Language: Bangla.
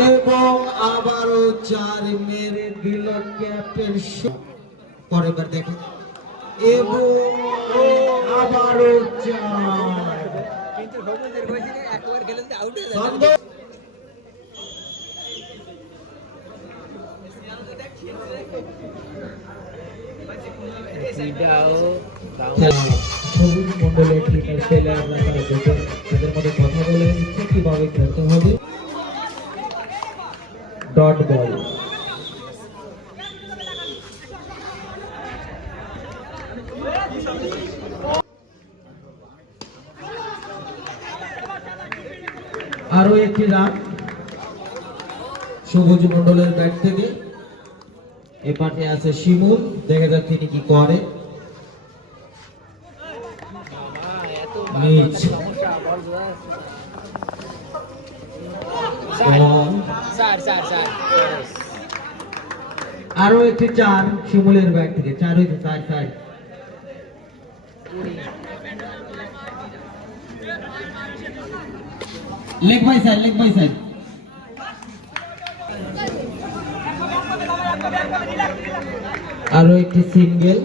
এবং আবারও 4 মেরে দিল ক্যাপ্টেন পরেরবার দেখেন এবং আবারও 4 কিন্তু ভবনদের কইছিল একবার খেলে তো আউট হয়ে যাবে সবুজ মন্ডলের টিমের ছেলে আপনারা দেখেন তাদের মধ্যে কথা বলে নিচ্ছে কিভাবে খেলতে হবে ডট বল আরো একটি রান সবুজ মন্ডলের ব্যাট থেকে এ পাশে আছে শিমুল দেখা যাক তিনি কি করে আরো একটি 4 শিমুলের ব্যাট থেকে 4 হইতে 4 লেগ বাই সাইড আরো একটি সিঙ্গেল